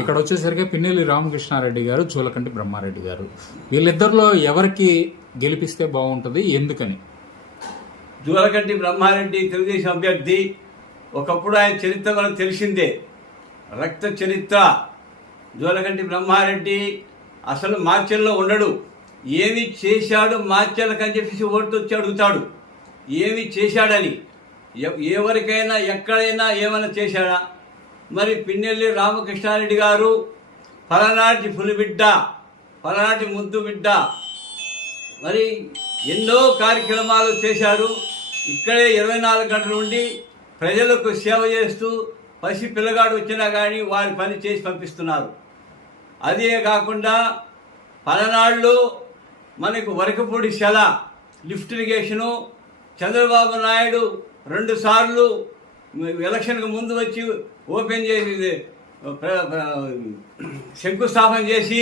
ఇక్కడ వచ్చేసరికి పిన్నెల్లి రామకృష్ణారెడ్డి గారు చూలకంటి బ్రహ్మారెడ్డి గారు. వీళ్ళిద్దరిలో ఎవరికి గెలిపిస్తే బాగుంటుంది ఎందుకని? జూలకంటి బ్రహ్మారెడ్డి తెలుగుదేశం అభ్యర్థి ఒకప్పుడు ఆయన చరిత్ర మనకు తెలిసిందే. రక్త చరిత్ర. జూలకంటి బ్రహ్మారెడ్డి అసలు మార్చెల్లో ఉండడు. ఏమి చేశాడు మార్చెలకని చెప్పేసి ఓటు వచ్చి అడుగుతాడు. ఏమి చేశాడని? ఎవరికైనా ఎక్కడైనా ఏమైనా చేశాడా? మరి పిన్నెల్లి రామకృష్ణారెడ్డి గారు పలనాటి పులిబిడ్డ పలనాటి ముద్దు బిడ్డ. మరి ఎన్నో కార్యక్రమాలు చేశారు. ఇక్కడే ఇరవై నాలుగు గంటలు ఉండి ప్రజలకు సేవ చేస్తూ పసి పిల్లగాడు వచ్చినా కానీ వారి పని చేసి పంపిస్తున్నారు. అదే కాకుండా పలనాళ్ళు మనకు వరకపూడి శల లిఫ్ట్ ఇరిగేషను చంద్రబాబు నాయుడు రెండుసార్లు ఎలక్షన్కు ముందు వచ్చి ఓపెన్ చేసి శంకుస్థాపన చేసి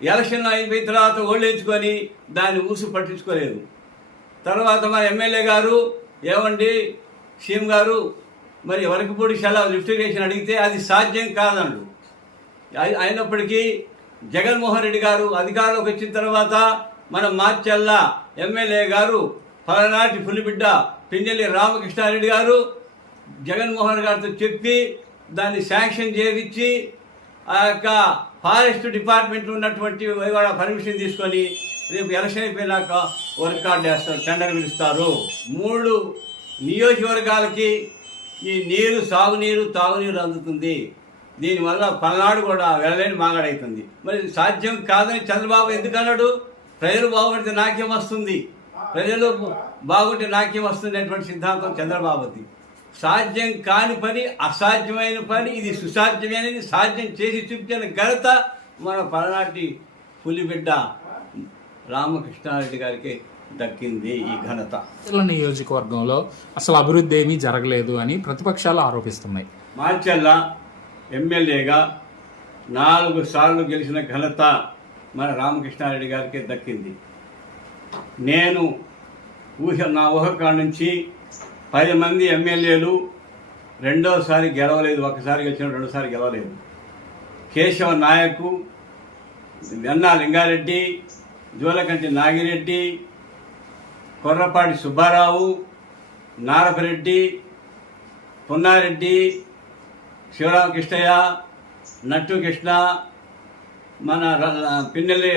ఎలక్షన్ అయిపోయిన తర్వాత ఓళ్ళేంచుకొని దాన్ని ఊసు పట్టించుకోలేదు. తర్వాత మన ఎమ్మెల్యే గారు ఏమండి సీఎం గారు మరి వరకపూడి శల లిఫ్టిగేషన్ అడిగితే అది సాధ్యం కాదండు. అయినప్పటికీ జగన్మోహన్ రెడ్డి గారు అధికారంలోకి వచ్చిన తర్వాత మన మార్చల్లా ఎమ్మెల్యే గారు పలనాటి పులిబిడ్డ పిన్నెల్లి రామకృష్ణారెడ్డి గారు జగన్మోహన్ గారితో చెప్పి దాన్ని శాంక్షన్ చేయించి ఆ యొక్క ఫారెస్ట్ డిపార్ట్మెంట్లో ఉన్నటువంటి కూడా పర్మిషన్ తీసుకొని రేపు ఎలక్షన్ అయిపోయినాక వర్క్ కార్డు వేస్తారు టెండర్ పిలుస్తారు. మూడు నియోజకవర్గాలకి ఈ నీరు సాగునీరు తాగునీరు అందుతుంది. దీనివల్ల పల్నాడు కూడా వెళ్ళలేని మాగాడవుతుంది మరి సాధ్యం కాదని చంద్రబాబు ఎందుకన్నాడు? ప్రజలు బాగుంటే నాట్యం వస్తుంది? ప్రజలు బాగుంటే నాట్యం వస్తుంది అనేటువంటి సిద్ధాంతం చంద్రబాబుది. సాధ్యం కాని పని అసాధ్యమైన పని ఇది సుసాధ్యమైనది సాధ్యం చేసి చూపించిన ఘనత మన పలనాటి పులిబిడ్డ రామకృష్ణారెడ్డి గారికి దక్కింది ఈ ఘనత. నియోజకవర్గంలో అసలు అభివృద్ధి ఏమీ జరగలేదు అని ప్రతిపక్షాలు ఆరోపిస్తున్నాయి. మార్చెల్ల ఎమ్మెల్యేగా నాలుగు సార్లు గెలిచిన ఘనత మన రామకృష్ణారెడ్డి గారికి దక్కింది. నేను ఊహ నా ఊహకాడ నుంచి పది మంది ఎమ్మెల్యేలు రెండోసారి గెలవలేదు ఒకసారి గెలిచిన రెండోసారి గెలవలేదు. కేశవ నాయకు వెన్నా లింగారెడ్డి జోలకంటి నాగిరెడ్డి కొర్రపాటి సుబ్బారావు నారపరెడ్డి పొన్నారెడ్డి శివరామకృష్ణయ్య నట్టు కృష్ణ మన పిన్నెల్లి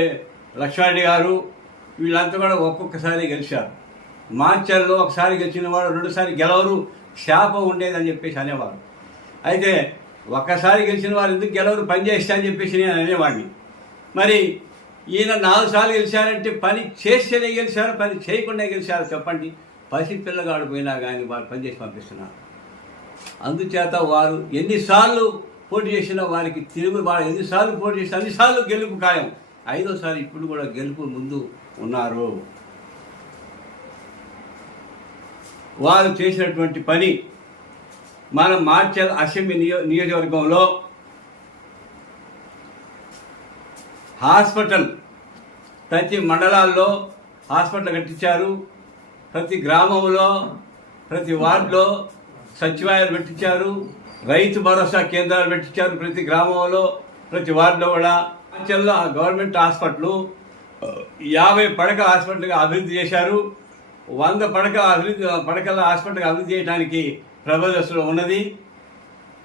లక్ష్మారెడ్డి గారు వీళ్ళంతా కూడా ఒక్కొక్కసారి గెలిచారు. మార్చర్లో ఒకసారి గెలిచిన వాడు రెండుసారి గెలవరు శాపం ఉండేదని చెప్పేసి అనేవారు. అయితే ఒక్కసారి గెలిచిన వారు ఎందుకు గెలవరు పని చేస్తా అని చెప్పేసి నేను అనేవాడిని. మరి ఈయన నాలుగు సార్లు గెలిచారంటే పని చేస్తేనే గెలిచారు పని చేయకుండా గెలిచారు చెప్పండి. పసి పిల్లగాడు పోయినా కానీ వారు పని చేసి పంపిస్తున్నారు. అందుచేత వారు ఎన్నిసార్లు పోటీ చేసినా వారికి తిరుగు వారు ఎన్నిసార్లు పోటీ చేసినా అన్నిసార్లు గెలుపు ఖాయం. ఐదోసారి ఇప్పుడు కూడా గెలుపు ముందు ఉన్నారు. వారు చేసినటువంటి పని మన మార్చల్ అసెంబ్లీ నియో నియోజకవర్గంలో హాస్పిటల్ ప్రతి మండలాల్లో హాస్పిటల్ కట్టించారు. ప్రతి గ్రామంలో ప్రతి వార్డులో సచివాలయాలు పెట్టించారు. రైతు భరోసా కేంద్రాలు పెట్టించారు ప్రతి గ్రామంలో ప్రతి వార్డులో కూడా. మార్చల్లో గవర్నమెంట్ హాస్పిటల్ యాభై పడక హాస్పిటల్గా అభివృద్ధి చేశారు. వంద పడక అభివృద్ధి పడకల హాస్పిటల్కి అభివృద్ధి చేయడానికి ప్రభుత్వంలో ఉన్నది.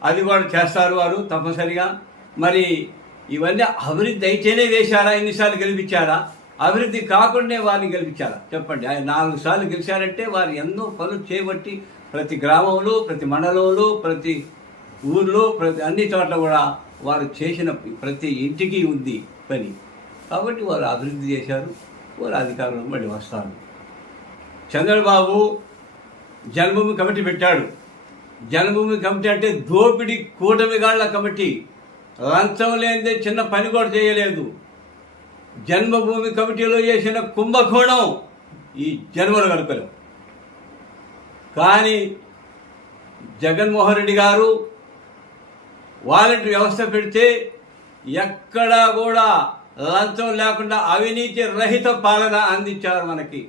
అది కూడా చేస్తారు వారు తప్పనిసరిగా. మరి ఇవన్నీ అభివృద్ధి అయితేనే వేశారా ఎన్నిసార్లు గెలిపించారా? అభివృద్ధి కాకుండా వారిని గెలిపించారా? చెప్పండి. ఆయన నాలుగు సార్లు గెలిచారంటే వారు ఎన్నో పనులు చేపట్టి ప్రతి గ్రామంలో ప్రతి మండలంలో ప్రతి ఊర్లో ప్రతి అన్ని చోట్ల కూడా వారు చేసిన ప్రతి ఇంటికి ఉంది పని. కాబట్టి వారు అభివృద్ధి చేశారు. వారు అధికారంలో మళ్ళీ వస్తారు. చంద్రబాబు జన్మభూమి కమిటీ పెట్టాడు. జన్మభూమి కమిటీ అంటే దోపిడి కూటమిగాళ్ళ కమిటీ. లంచం లేనిదే చిన్న పని కూడా చేయలేదు. జన్మభూమి కమిటీలో చేసిన కుంభకోణం ఈ జన్మలు గడపలేం. కానీ జగన్మోహన్ రెడ్డి గారు వాలంటీ వ్యవస్థ పెడితే ఎక్కడా కూడా లంచం లేకుండా అవినీతి రహిత పాలన అందించారు మనకి.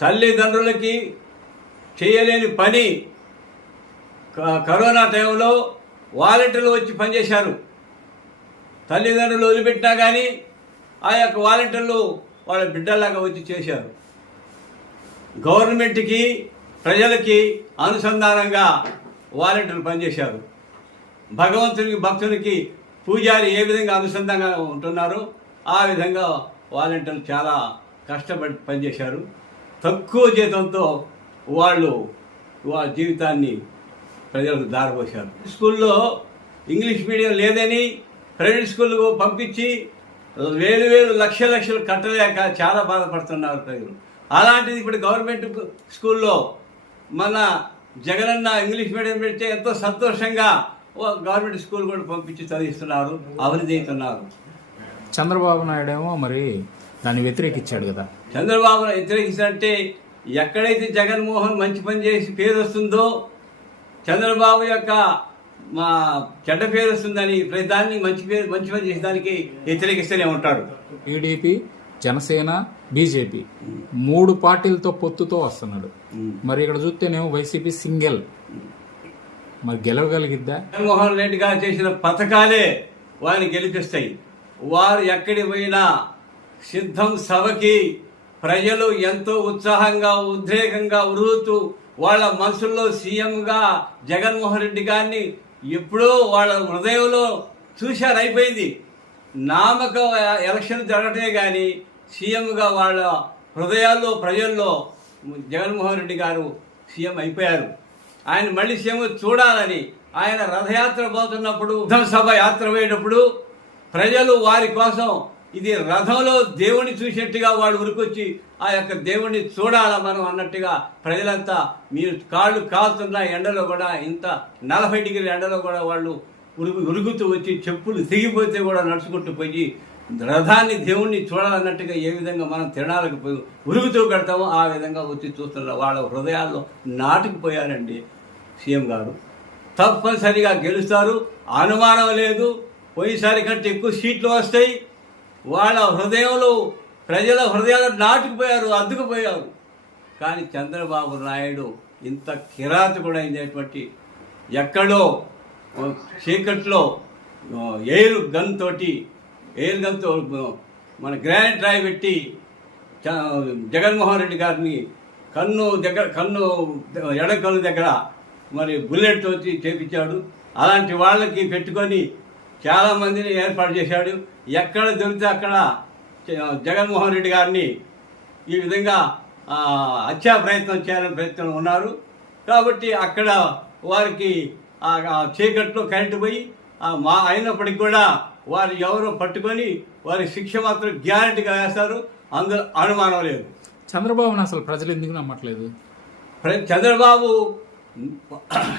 తల్లిదండ్రులకి చేయలేని పని క- కరోనా టైంలో వాలంటీర్లు వచ్చి పనిచేశారు. తల్లిదండ్రులు వదిలిపెట్టినా కానీ ఆ యొక్క వాలంటీర్లు వాళ్ళ బిడ్డలాగా వచ్చి చేశారు. గవర్నమెంట్కి ప్రజలకి అనుసంధానంగా వాలంటీర్లు పనిచేశారు. భగవంతునికి భక్తునికి పూజారి ఏ విధంగా అనుసంధానంగా ఉంటున్నారో ఆ విధంగా వాలంటీర్లు చాలా కష్టపడి పనిచేశారు. తక్కువ జీతంతో వాళ్ళు వాళ్ళ జీవితాన్ని ప్రజలకు దారిపోశారు స్కూల్లో ఇంగ్లీష్ మీడియం లేదని ప్రైవేట్ స్కూల్కు పంపించి వేలు వేలు లక్ష లక్షలు కట్టలేక చాలా బాధపడుతున్నారు ప్రజలు. అలాంటిది ఇప్పుడు గవర్నమెంట్ స్కూల్లో మన జగనన్న ఇంగ్లీష్ మీడియం పెడితే ఎంతో సంతోషంగా ఓ గవర్నమెంట్ స్కూల్ కూడా పంపించి చదివిస్తున్నారు అభివృద్ధి అవుతున్నారు చంద్రబాబు నాయుడు ఏమో మరి దాన్ని వ్యతిరేకించాడు కదా. చంద్రబాబు వ్యతిరేకించాలంటే ఎక్కడైతే జగన్మోహన్ మంచి పని చేసి పేరు వస్తుందో చంద్రబాబు యొక్క మా చెడ్డ పేరు వస్తుందని ప్రతి దాన్ని మంచి పేరు మంచి పని చేసేదానికి వ్యతిరేకిస్తూనే ఉంటాడు. టీడీపీ జనసేన బీజేపీ మూడు పార్టీలతో పొత్తుతో వస్తున్నాడు. మరి ఇక్కడ చూస్తేనేమో వైసీపీ సింగిల్. మరి గెలవగలిగిద్దా? జగన్మోహన్ రెడ్డి గారు చేసిన పథకాలే వారిని గెలిపిస్తాయి. వారు ఎక్కడి పోయినా సిద్ధం సభకి ప్రజలు ఎంతో ఉత్సాహంగా ఉద్రేకంగా ఉరుగుతూ వాళ్ళ మనసుల్లో సీఎంగా జగన్మోహన్ రెడ్డి గారిని ఎప్పుడో వాళ్ళ హృదయంలో చూశారైపోయింది. అయిపోయింది నామక ఎలక్షన్ జరగటమే కానీ సీఎంగా వాళ్ళ హృదయాల్లో ప్రజల్లో జగన్మోహన్ రెడ్డి గారు సీఎం అయిపోయారు. ఆయన మళ్ళీ సీఎం చూడాలని ఆయన రథయాత్ర పోతున్నప్పుడు సభ యాత్ర పోయేటప్పుడు ప్రజలు వారి కోసం ఇది రథంలో దేవుణ్ణి చూసినట్టుగా వాడు ఉరికొచ్చి ఆ యొక్క దేవుణ్ణి చూడాలా మనం అన్నట్టుగా ప్రజలంతా మీరు కాళ్ళు కాలుతున్న ఎండలో కూడా ఇంత నలభై డిగ్రీల ఎండలో కూడా వాళ్ళు ఉరుగు ఉరుగుతూ వచ్చి చెప్పులు తెగిపోతే కూడా నడుచుకుంటూ పోయి రథాన్ని దేవుణ్ణి చూడాలన్నట్టుగా ఏ విధంగా మనం తిరణాలకు పోయి ఉరుగుతూ కడతామో ఆ విధంగా వచ్చి చూస్తున్నారు వాళ్ళ హృదయాల్లో నాటుకుపోయారండి సీఎం గారు. తప్పనిసరిగా గెలుస్తారు. అనుమానం లేదు. పోయినసారి కంటే ఎక్కువ సీట్లు వస్తాయి. వాళ్ళ హృదయంలో ప్రజల హృదయాలు నాటుకుపోయారు అద్దుకుపోయారు. కానీ చంద్రబాబు నాయుడు ఇంత కిరాతకుడైనటువంటి ఎక్కడో చీకట్లో ఎయిర్ గన్ తోటి ఎయిర్ గన్తో మన గ్రానైట్ రాయి పెట్టి చ- జగన్మోహన్ రెడ్డి గారిని కన్ను దగ్గర కన్ను ఎడ కన్ను దగ్గర మరి బుల్లెట్ వచ్చి చేపించాడు. అలాంటి వాళ్ళకి పెట్టుకొని చాలా మందిని ఏర్పాటు చేశాడు. ఎక్కడ దొరికితే అక్కడ జగన్మోహన్ రెడ్డి గారిని ఈ విధంగా హత్యా ప్రయత్నం చేయాలని ప్రయత్నం ఉన్నారు. కాబట్టి అక్కడ వారికి చీకట్లో కరెంటు పోయి మా అయినప్పటికీ కూడా వారు ఎవరో పట్టుకొని వారి శిక్ష మాత్రం గ్యారంటీగా వేస్తారు. అందులో అనుమానం లేదు. చంద్రబాబుని అసలు ప్రజలు ఎందుకు నమ్మట్లేదు? చంద్రబాబు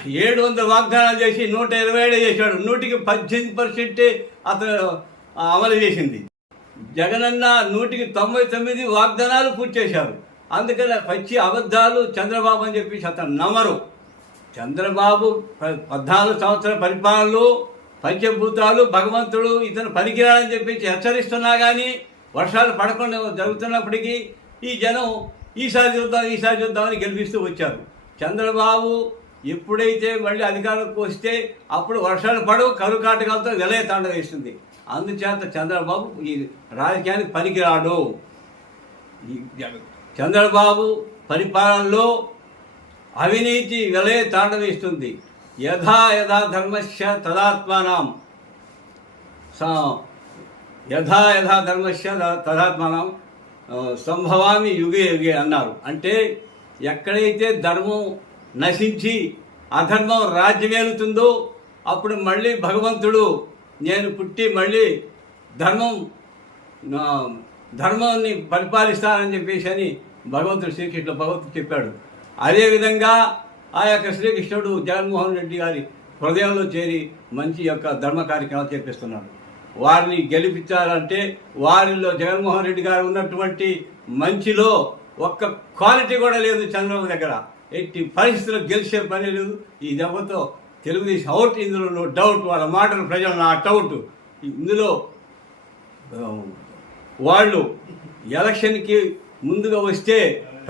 ఏడు వందల వాగ్దానాలు చేసి నూట ఇరవై ఏడు చేశాడు. నూటికి పద్దెనిమిది పర్సెంటే అతను అమలు చేసింది. జగనన్న నూటికి తొంభై తొమ్మిది వాగ్దానాలు పూర్తి చేశారు. అందుకని పచ్చి అబద్ధాలు చంద్రబాబు అని చెప్పేసి అతను నమ్మరు. చంద్రబాబు ప- పద్నాలుగు సంవత్సరాల పరిపాలనలు పంచభూతాలు భగవంతుడు ఇతను పనికిరాడని చెప్పేసి హెచ్చరిస్తున్నా కానీ వర్షాలు పడకుండా జరుగుతున్నప్పటికీ ఈ జనం ఈసారి చూద్దాం ఈసారి చూద్దామని గెలిపిస్తూ వచ్చారు. చంద్రబాబు ఎప్పుడైతే మళ్ళీ అధికారంలోకి వస్తే అప్పుడు వర్షాలు పడవు కరువు కాటకాలతో విలయ తాండ వేస్తుంది. అందుచేత చంద్రబాబు ఈ రాజకీయానికి పనికిరాడు. చంద్రబాబు పరిపాలనలో అవినీతి విలయ తాండవేస్తుంది యథా యథా ధర్మస్య తదాత్మానం. స- యథా యథా ధర్మస్య త- తదాత్మానం సంభవామి యుగే యుగే అన్నారు. అంటే ఎక్కడైతే ధర్మం నశించి అధర్మం రాజ్యమేలుతుందో అప్పుడు మళ్ళీ భగవంతుడు నేను పుట్టి మళ్ళీ ధర్మం ధర్మాన్ని పరిపాలిస్తానని చెప్పేసి అని భగవంతుడు శ్రీకృష్ణుడు భగవంతుడు చెప్పాడు. అదేవిధంగా ఆ యొక్క శ్రీకృష్ణుడు జగన్మోహన్ రెడ్డి గారి హృదయంలో చేరి మంచి యొక్క ధర్మ కార్యక్రమాలు చేపిస్తున్నాడు. వారిని గెలిపించాలంటే వారిలో జగన్మోహన్ రెడ్డి గారు ఉన్నటువంటి మంచిలో ఒక్క క్వాలిటీ కూడా లేదు చంద్రబాబు దగ్గర. ఎట్టి పరిస్థితుల్లో గెలిచే పని లేదు. ఈ దెబ్బతో తెలుగుదేశం అవుట్. ఇందులో నో డౌట్ వాళ్ళ మాటలు ప్రజలు నా డౌట్ ఇందులో um, వాళ్ళు ఎలక్షన్కి ముందుగా వస్తే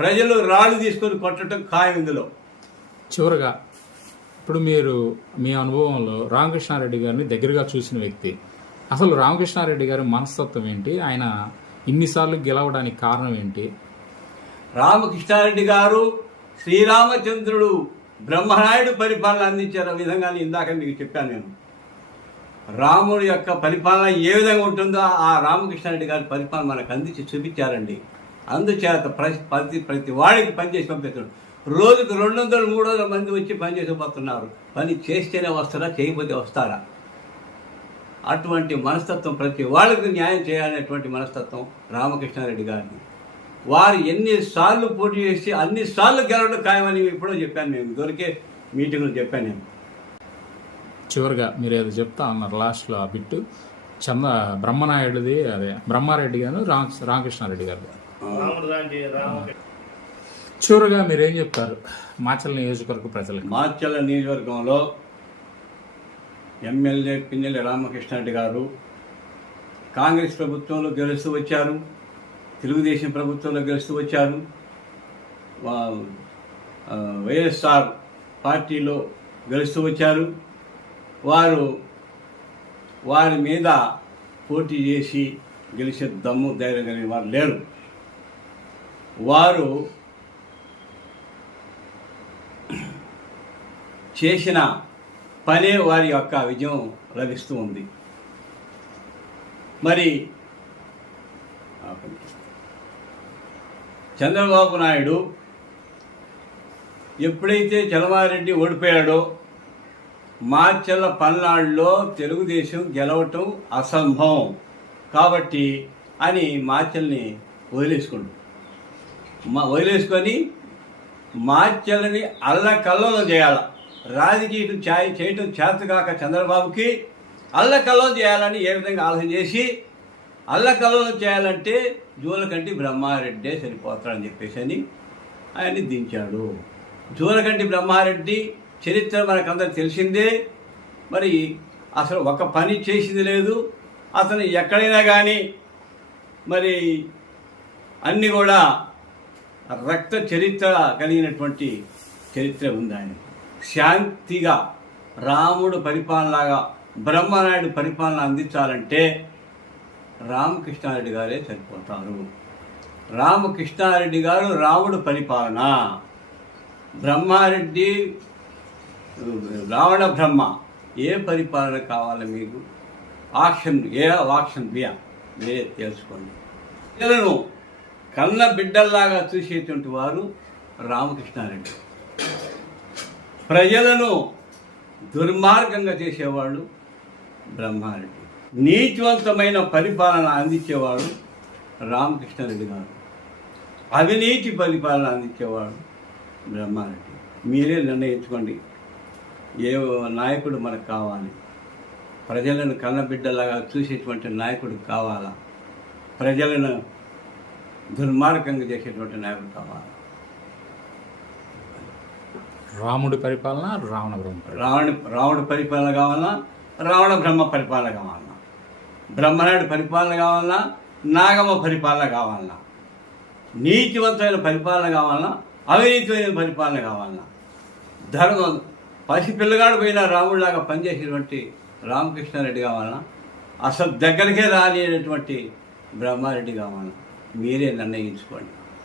ప్రజలు రాళ్ళు తీసుకొని కొట్టడం ఖాయం ఇందులో. చివరగా ఇప్పుడు మీరు మీ అనుభవంలో రామకృష్ణారెడ్డి గారిని దగ్గరగా చూసిన వ్యక్తి. అసలు రామకృష్ణారెడ్డి గారి మనస్తత్వం ఏంటి? ఆయన ఇన్నిసార్లు గెలవడానికి కారణం ఏంటి? రామకృష్ణారెడ్డి గారు శ్రీరామచంద్రుడు బ్రహ్మనాయుడు పరిపాలన అందించిన విధంగా ఇందాక మీకు చెప్పాను నేను. రాముడి యొక్క పరిపాలన ఏ విధంగా ఉంటుందో ఆ రామకృష్ణారెడ్డి గారి పరిపాలన మనకు అందించి చూపించారండి. అందుచేత ప్రతి ప్రతి వాడికి పనిచేసి పంపిస్తున్నారు. రోజుకు రెండు వందలు మూడు వందల మంది వచ్చి పనిచేసి పోతున్నారు పని చేస్తేనే వస్తారా చేయకపోతే వస్తారా? అటువంటి మనస్తత్వం ప్రతి వాళ్ళకి న్యాయం చేయాలనేటువంటి మనస్తత్వం రామకృష్ణారెడ్డి గారిని వారు ఎన్నిసార్లు పోటీ చేసి అన్ని సార్లు గెలవడం ఖాయమని ఎప్పుడో చెప్పాను నేను. దొరికే మీటింగ్లో చెప్పాను నేను. చివరిగా మీరు ఏదో చెప్తా అన్నారు లాస్ట్లో ఆ బిట్టు. చంద బ్రహ్మనాయుడిది అదే బ్రహ్మారెడ్డి గారు రామ రామకృష్ణారెడ్డి గారు. చివరిగా మీరు ఏం చెప్తారు? మాచల్ నియోజకవర్గ ప్రజలకు. మాచల్ల నియోజకవర్గంలో ఎమ్మెల్యే పిన్నెల్లి రామకృష్ణారెడ్డి గారు కాంగ్రెస్ ప్రభుత్వంలో గెలుస్తూ వచ్చారు. తెలుగుదేశం ప్రభుత్వంలో గెలుస్తూ వచ్చారు. వా- వైఎస్ఆర్ పార్టీలో గెలుస్తూ వచ్చారు. వారు వారి మీద పోటీ చేసి గెలిచే దమ్ము ధైర్యం కలిగిన వారు లేరు. వారు చేసిన పనే వారి యొక్క విజయం లభిస్తూ ఉంది. మరి చంద్రబాబు నాయుడు ఎప్పుడైతే చలమారెడ్డి ఓడిపోయాడో మార్చల పల్నాడులో తెలుగుదేశం గెలవటం అసంభవం కాబట్టి అని మార్చల్ని వదిలేసుకుండు మా వదిలేసుకొని మార్చలని అల్లకల్లోలం చేయాల. రాజకీయం చాయ్ చేయటం చేతకాక చంద్రబాబుకి అల్లకల్లం చేయాలని ఏ విధంగా ఆలోచన చేసి అల్లకల్లోలం చేయాలంటే జూలకంటి బ్రహ్మారెడ్డే సరిపోతాడని చెప్పేసి అని ఆయన్ని దించాడు. జూలకంటి బ్రహ్మారెడ్డి చరిత్ర మనకందరికి తెలిసిందే. మరి అసలు ఒక పని చేసింది లేదు. అతను ఎక్కడైనా కానీ మరి అన్నీ కూడా రక్త చరిత్ర కలిగినటువంటి చరిత్ర ఉంది ఆయన శాంతిగా రాముడు పరిపాలనగా బ్రహ్మనాయుడు పరిపాలన అందించాలంటే రామకృష్ణారెడ్డి గారే సరిపోతారు రామకృష్ణారెడ్డి గారు రాముడు పరిపాలన. బ్రహ్మారెడ్డి రావణ బ్రహ్మ ఏ పరిపాలన కావాలి మీకు? ఆక్షన్ ఏ ఆక్షన్ బియా మీరే తెలుసుకోండి. ప్రజలను కన్న బిడ్డల్లాగా చూసేటువంటి వారు రామకృష్ణారెడ్డి. ప్రజలను దుర్మార్గంగా చేసేవాళ్ళు బ్రహ్మారెడ్డి. నీతివంతమైన పరిపాలన అందించేవాడు రామకృష్ణారెడ్డి గారు. అవినీతి పరిపాలన అందించేవాడు బ్రహ్మారెడ్డి. మీరే నిర్ణయించుకోండి. ఏ నాయకుడు మనకు కావాలి? ప్రజలను కన్నబిడ్డలాగా చూసేటువంటి నాయకుడు కావాలా? ప్రజలను దుర్మార్గంగా చేసేటువంటి నాయకుడు కావాలా? రాముడి పరిపాలన రావణ బ్రహ్మ. రావణ రావణ పరిపాలన కావాలన్నా రావణ బ్రహ్మ పరిపాలన కావాలన్నా బ్రహ్మనాయుడు పరిపాలన కావాలన్నా నాగమ్మ పరిపాలన కావాలన్నా నీతివంతమైన పరిపాలన కావాలన్నా అవినీతిమైన పరిపాలన కావాలన్నా ధర్మం పసి పిల్లగాడు పోయిన రాముడిలాగా పనిచేసినటువంటి రామకృష్ణారెడ్డి కావాలన్నా అసలు దగ్గరికే రాలేనటువంటి బ్రహ్మారెడ్డి కావాలన్నా మీరే నిర్ణయించుకోండి.